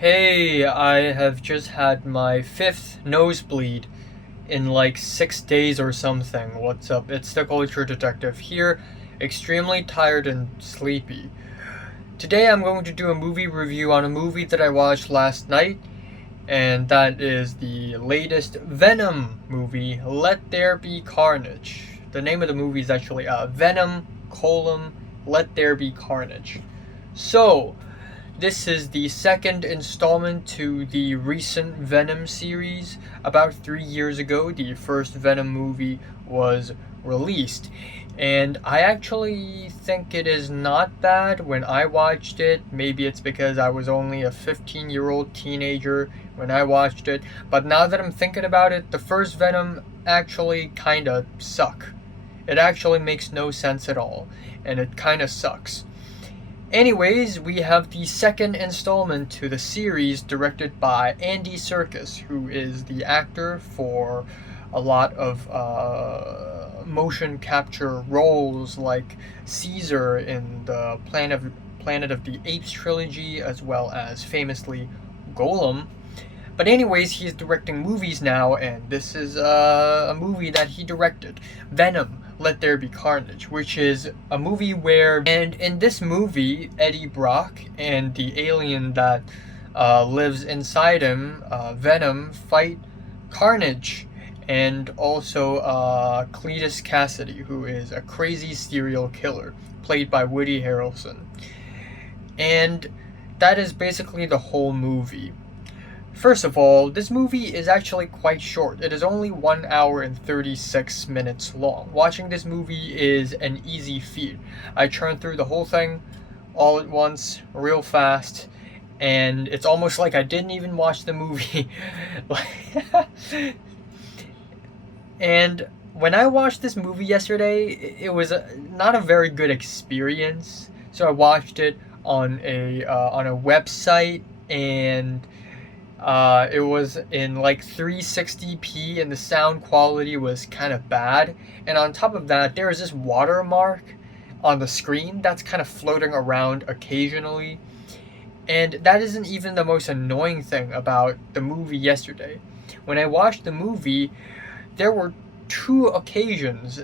Hey, I have just had my fifth nosebleed in like 6 days or something. What's up? It's the Culture Detective here, extremely tired and sleepy. Today I'm going to do a movie review on a movie that I watched last night, and that is the latest Venom movie, Let There Be Carnage. The name of the movie is actually Venom, Let There Be Carnage. So, this is the second installment to the recent Venom series. About 3 years ago, the first Venom movie was released. And I actually think it is not bad when I watched it. Maybe it's because I was only a 15-year-old teenager when I watched it. But now that I'm thinking about it, the first Venom actually kinda suck. It actually makes no sense at all. And it kinda sucks. Anyways, we have the second installment to the series directed by Andy Serkis, who is the actor for a lot of motion capture roles like Caesar in the Planet of the Apes trilogy, as well as famously Golem. But anyways, he's directing movies now, and this is a movie that he directed, Venom, Let There Be Carnage, which is a movie where, and in this movie, Eddie Brock and the alien that lives inside him, Venom, fight Carnage, and also Cletus Cassidy, who is a crazy serial killer, played by Woody Harrelson. And that is basically the whole movie. First of all, this movie is actually quite short. It is only 1 hour and 36 minutes long. Watching this movie is an easy feat. I churned through the whole thing all at once, real fast, and it's almost like I didn't even watch the movie. And when I watched this movie yesterday, it was not a very good experience. So I watched it on a website, and it was in like 360p, and the sound quality was kind of bad. And on top of that, there is this watermark on the screen that's kind of floating around occasionally. And that isn't even the most annoying thing about the movie yesterday. When I watched the movie, there were two occasions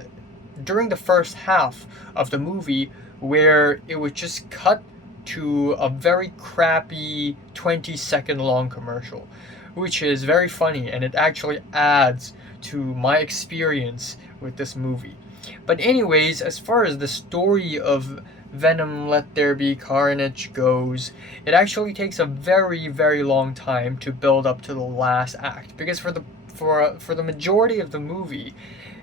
during the first half of the movie where it would just cut to a very crappy 20-second long commercial, which is very funny, and it actually adds to my experience with this movie. But anyways, as far as the story of Venom Let There Be Carnage goes, it actually takes a very, very long time to build up to the last act, because for the majority of the movie,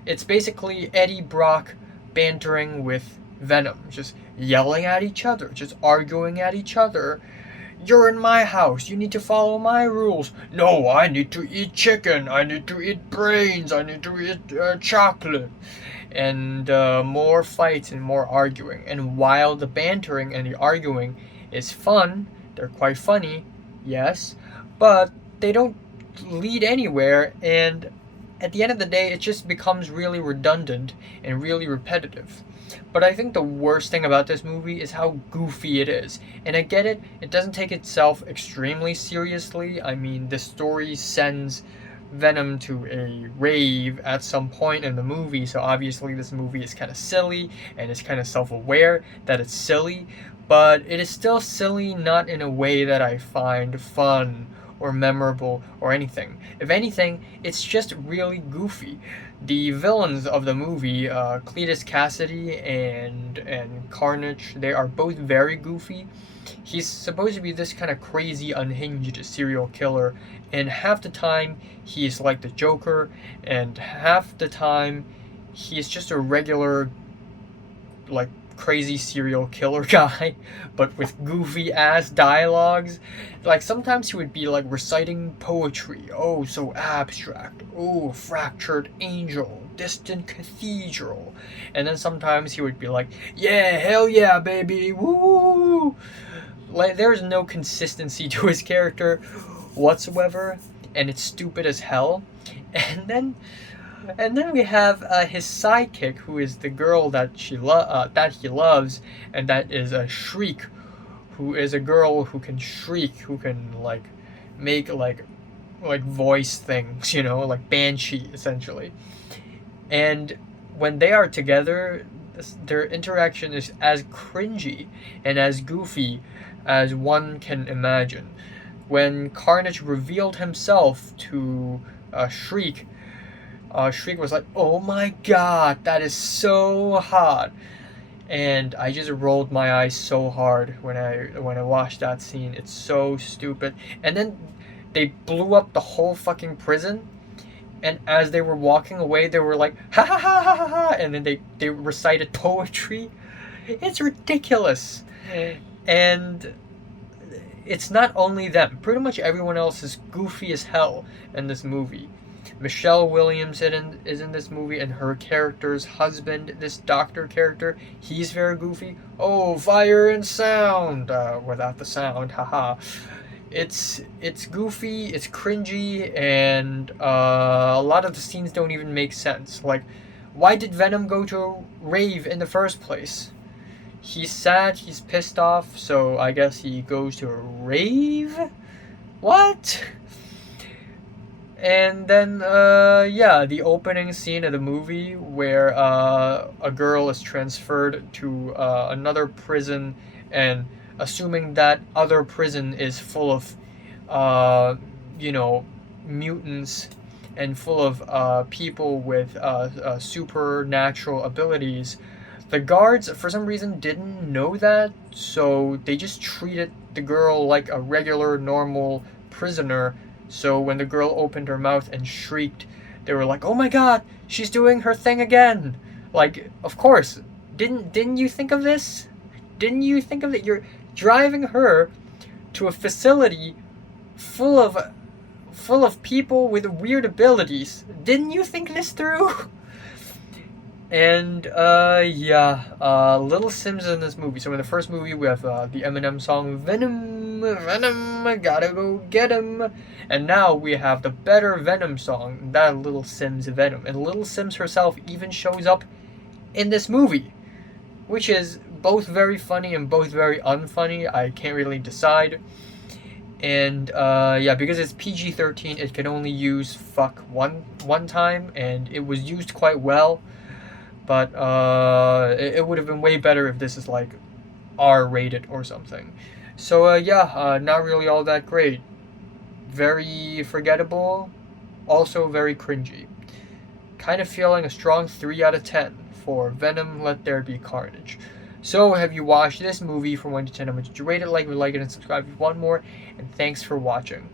it's basically Eddie Brock bantering with Venom, just yelling at each other, just arguing at each other. You're in my house, you need to follow my rules. No, I need to eat chicken, I need to eat brains, I need to eat chocolate. And more fights and more arguing. And while the bantering and the arguing is fun, they're quite funny, yes, but they don't lead anywhere, and at the end of the day, it just becomes really redundant and really repetitive. But I think the worst thing about this movie is how goofy it is. And I get it, it doesn't take itself extremely seriously. I mean, the story sends Venom to a rave at some point in the movie, so obviously this movie is kind of silly and it's kind of self-aware that it's silly, but it is still silly, not in a way that I find fun or memorable or anything. If anything, it's just really goofy. The villains of the movie, Cletus Cassidy and Carnage, they are both very goofy. He's supposed to be this kind of crazy, unhinged serial killer, and half the time he's like the Joker, and half the time he's just a regular, like, crazy serial killer guy, but with goofy ass dialogues. Like, sometimes he would be like reciting poetry, oh so abstract, oh fractured angel, distant cathedral, and then sometimes he would be like, yeah, hell yeah baby, woo. Like, there's no consistency to his character whatsoever, and it's stupid as hell. And then we have his sidekick, who is the girl that he loves, and that is a Shriek, who is a girl who can shriek, who can like make like voice things, like banshee essentially. And when they are together, their interaction is as cringy and as goofy as one can imagine. When Carnage revealed himself to Shriek, Shriek was like, "Oh my god, that is so hot," and I just rolled my eyes so hard when I watched that scene. It's so stupid. And then they blew up the whole fucking prison. And as they were walking away, they were like, "Ha ha ha ha ha ha," and then they recited poetry. It's ridiculous. And it's not only them. Pretty much everyone else is goofy as hell in this movie. Michelle Williams is in this movie, and her character's husband, this doctor character, he's very goofy. Oh, fire and sound, without the sound, haha. It's goofy, it's cringy, and a lot of the scenes don't even make sense. Like, why did Venom go to a rave in the first place? He's sad, he's pissed off, so I guess he goes to a rave? What? And then, yeah, the opening scene of the movie where a girl is transferred to another prison, and assuming that other prison is full of, you know, mutants and full of people with supernatural abilities. The guards, for some reason, didn't know that, so they just treated the girl like a regular, normal prisoner. So when the girl opened her mouth and shrieked, they were like, "Oh my god, she's doing her thing again!" Like, of course, didn't you think of this? Didn't you think of it? You're driving her to a facility full of people with weird abilities. Didn't you think this through? And yeah, Little Sims in this movie. So in the first movie, we have the Eminem song "Venom, Venom, gotta go get him," and now we have the better Venom song, that Little Sims Venom, and Little Sims herself even shows up in this movie, which is both very funny and both very unfunny. I can't really decide. And yeah, because it's PG-13, it can only use fuck one time, and it was used quite well. But it would have been way better if this is like R-rated or something. So yeah, not really all that great. Very forgettable, also very cringy. Kind of feeling a strong 3 out of 10 for Venom Let There Be Carnage. So have you watched this movie from 1 to 10? How much did you rate it? Like it, and subscribe if you want more. And thanks for watching.